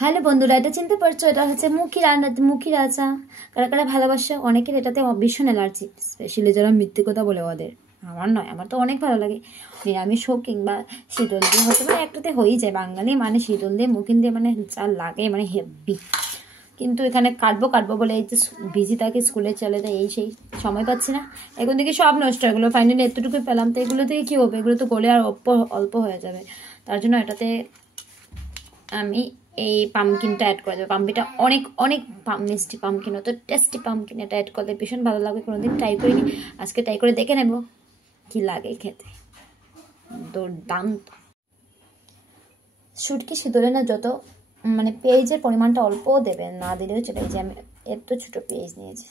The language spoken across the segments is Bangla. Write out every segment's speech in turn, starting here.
হ্যালো বন্ধুরা, এটা চিনতে পারছো? এটা হচ্ছে মুখি রান্না, মুখি রাচা। কারা কারা ভালোবাসে? অনেকের এটাতে ভীষণ অ্যালার্জি, স্পেশালি যারা মিথ্যে কথা বলে ওদের। আমার নয়, আমার তো অনেক ভালো লাগে। নিরামিষ হোক কিংবা শীতল দিয়ে হতে পারে, একটাতে হয়েই যায়। বাঙালি মানে শীতল দিয়ে মুখিন দিয়ে মানে যা লাগে, মানে হেভি। কিন্তু এখানে কাটবো বলে এই যে বিজি থাকে, স্কুলে চলে যায়, এই সেই সময় পাচ্ছি না। এখন থেকে সব নষ্ট, এগুলো ফাইনালি এতটুকুই পেলাম, তো এগুলো থেকে কী হবে? এগুলো তো গলে আর অল্প অল্প হয়ে যাবে। তার জন্য এটাতে আমি এই পামকিনটা অ্যাড করে দেবো। পামকিনটা অনেক অনেক মিষ্টি পামকিন, অত টেস্টি পামকিন। এটা অ্যাড করলে ভীষণ ভালো লাগবে। কোনোদিন ট্রাই করিনি, আজকে ট্রাই করে দেখে নেব কি লাগে খেতে। দুর্দান্ত। শুটকি সিদ্ধলে না যত মানে পেঁয়াজের পরিমাণটা অল্প দেবেন, না দিলেও চলে। যে আমি এত ছোটো পেঁয়াজ নিয়েছি,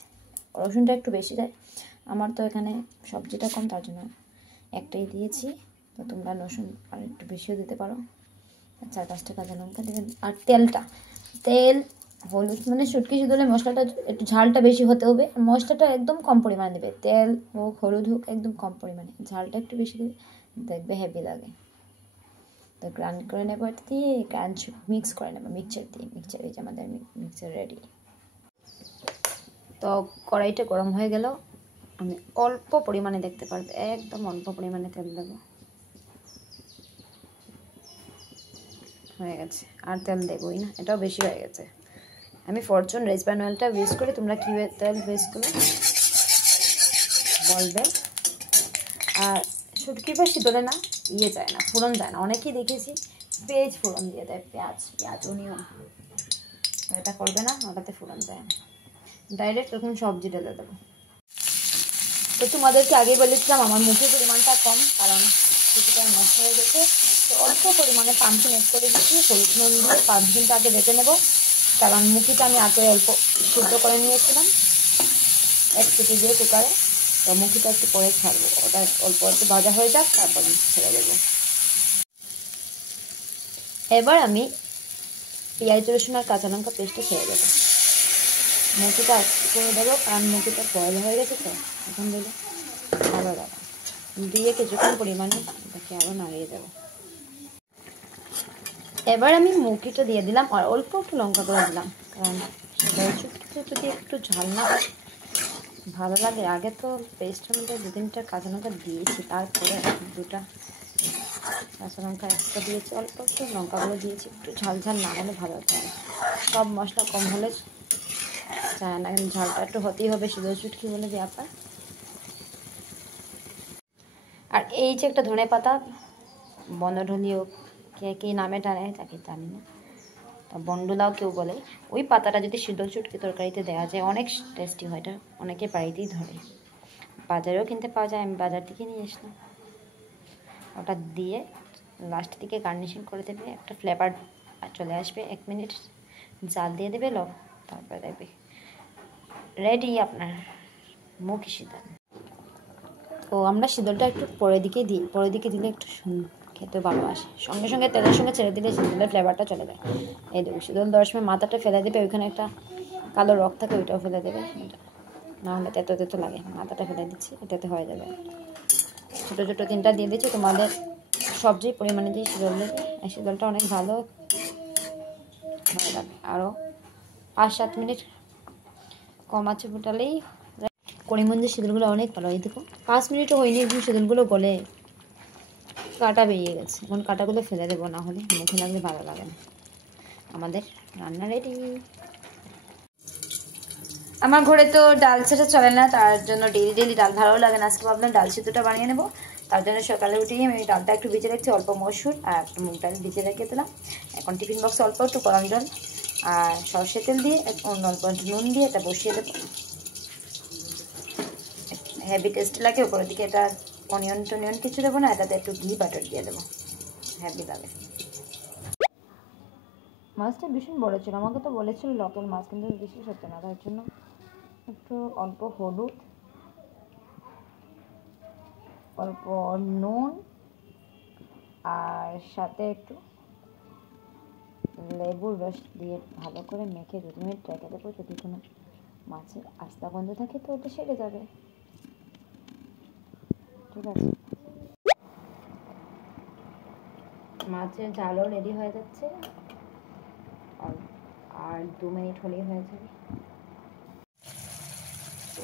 রসুনটা একটু বেশি দেয়। আমার তো এখানে সবজিটা কম, তার জন্য একটাই দিয়েছি। তো তোমরা রসুন আর একটু বেশিও দিতে পারো। 4-5টা কাঁচা লঙ্কা দেবেন। আর তেল হলুদ, মানে শুটকি সিদ্ধলে মশলাটা একটু ঝালটা বেশি হতে হবে। মশলাটা একদম কম পরিমাণে দেবে, তেল হোক হলুদ হোক একদম কম পরিমাণে, ঝালটা একটু বেশি দেবে, দেখবে হেভি লাগে। তো গ্রাইন্ড করে নেবো, এটা দিয়ে গ্রাইন্ড মিক্স করে নেবো মিক্সচার দিয়ে। মিক্সচার, এই যে আমাদের মিক্সচার রেডি। তো কড়াইটা গরম হয়ে গেল, আমি অল্প পরিমাণে, দেখতে পারবে একদম অল্প পরিমাণে তেল দেবো। হয়ে গেছে, আর তেল দেবই না, এটাও বেশি হয়ে গেছে। আমি ফরচুন রিফাইন্ড অয়েলটা ইউজ করি, তোমরা কী তেল ইউজ করো বলবে। আর শুটকির বা শীতলে না যায় না, ফোড়ন যায় না। অনেকেই দেখেছি পেঁয়াজ ফোড়ন দিয়ে দেয়, পেঁয়াজ অনিয়ন। এটা করবে না, ওটাতে ফোড়ন যায় না, ডাইরেক্ট এরকম সবজি ঢেলে দেবো। তো তোমাদেরকে আগেই বলেছিলাম আমার মুখের পরিমাণটা কম, কারণ কিছুটা নষ্ট হয়ে গেছে। তো অল্প পরিমাণে পামকিন অ্যাড করে দিচ্ছি, হলুদ নুন দিয়ে পামকিনটা আগে বেটে নেবো। কারণ মুখিটা আমি আগে অল্প সিদ্ধ করে নিয়েছিলাম 1 সিটি দিয়ে কুকারে। তো মুখিটা একটু পরে ছাড়বো, ওটা অল্প একটু ভাজা হয়ে যাক, তারপর ছেড়ে দেবো। এবার আমি পেঁয়াজ রসুন আর কাঁচা লঙ্কা পেস্টটা ছেড়ে দেবো। মুখিটা করে দেবো, কারণ মুখিটা বয়েল হয়ে গেছে, তো এখন দিলে ভালো লাগে। দিয়ে কিছুক্ষণ পরিমাণে এটাকে আরও নাড়িয়ে দেবো। এবার আমি মুখিটা দিয়ে দিলাম, আর অল্প একটু লঙ্কা করে দিলাম, কারণ শুটকিতে যদি একটু ঝাল না হয় ভালো লাগে। আগে তো পেস্টের মধ্যে 2-3টা কাঁচা লঙ্কা দিয়েছি, তারপরে 2টা কাঁচা লঙ্কা একটা দিয়েছি, অল্প একটু লঙ্কাগুলো দিয়েছি। একটু ঝাল না হলে ভালো লাগে, সব মশলা কম হলে চায় না, কিন্তু ঝালটা একটু হতেই হবে, শুধু শুটকি বলে ব্যাপার। আর এই যে একটা ধনে পাতা, বনঢলিও কে কী নামে টানে তাকে জানি না, তা বন্ডুলাও কেউ বলে। ওই পাতাটা যদি সিদ্ধ শুটকি তরকারিতে দেওয়া যায় অনেক টেস্টি হয়। এটা অনেকে বাড়িতেই ধরে, বাজারেও কিনতে পাওয়া যায়, আমি বাজার থেকে নিয়ে আসলাম। ওটা দিয়ে লাস্টের দিকে গার্নিশিং করে দেবে, একটা ফ্লেভার চলে আসবে। 1 মিনিট জাল দিয়ে দেবে, তারপরে দেবে রেডি আপনার মুখি শীতল। তো আমরা শীতলটা একটু পরের দিকে দিলে একটু খেতে ভালো আসে। সঙ্গে তেলের সঙ্গে ছেড়ে দিলে শীতলের ফ্লেভারটা চলে যায়। এই দেখো, শীতল দেওয়ার সময় মাথাটা ফেলে দেবে, ওইখানে একটা কালো রক থাকে, ওইটাও ফেলে দেবে, না হলে তেতো লাগে। মাথাটা ফেলে দিচ্ছি, এটাতে হয়ে যাবে। ছোটো 3টা দিয়ে দিচ্ছি। তোমাদের সবজি পরিমাণে দিয়ে শীতল দেবে, এই শীতলটা অনেক ভালো লাগে। আরও 5-7 মিনিট কম আছে ফুটালেই করিমগঞ্জের শীতলগুলো অনেক ভালো। এই দেখো 5 মিনিটও হয়নি, একদম শীতলগুলো গলে কাটা বেরিয়ে গেছে। এখন কাটাগুলো ফেলে দেবো, না হলে মুখে লাগলে ভালো লাগে না। আমাদের রান্না রেডি। আমার ঘরে তো ডাল ছাড়া চলে না, তার জন্য ডেলি ডাল ভালো লাগে না। আজকে ভাবলাম ডাল সিদ্ধটা বানিয়ে নেবো। তার জন্য সকালে উঠেই আমি ডালটা একটু ভিজে রাখছি, অল্প মসুর আর একটু মুগ ডাল ভিজে রেখে দিলাম। এখন টিফিন বক্সে অল্প একটু গরম জল আর সরষে তেল দিয়ে অন্য অল্প একটু নুন দিয়ে এটা বসিয়ে দেবো। হেভি টেস্টি লাগে। উপরের দিকে এটা অনিয়ন টনিয়ন কিছু দেবো না, এটাতে একটু ঘি বাটার দিয়ে দেবো, হেভি লাগে। মাছটা ভীষণ বড় ছিল, আমাকে তো বলেছিল লোকাল মাছ, কিন্তু বিশেষ হচ্ছে না। তার জন্য একটু অল্প হলুদ, অল্প নুন আর সাথে একটু লেবুর রস দিয়ে ভালো করে মেখে 2 মিনিট রেখে দেবো। যদি কোনো মাছের আস্তা গন্ধ থাকে তো ওটা সেরে যাবে, ঠিক আছে। মাছের ঝালও রেডি হয়ে যাচ্ছে, অল্প আর 2 মিনিট হলেই হয়ে যাবে।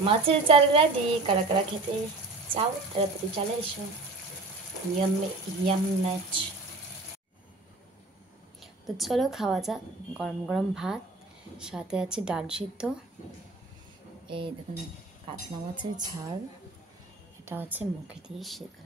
মাছের চাল রেডি। কারা কারা খেতে চাও তাড়াতাড়ি চলে এসো। ইয়াম ম্যাচ। তো চলো খাওয়া যাক। গরম গরম ভাত, সাথে আছে ডাল সিদ্ধ, এই দেখুন কাতলা মাছের ঝাল, এটা হচ্ছে মুখে দিয়ে সেদ্ধ।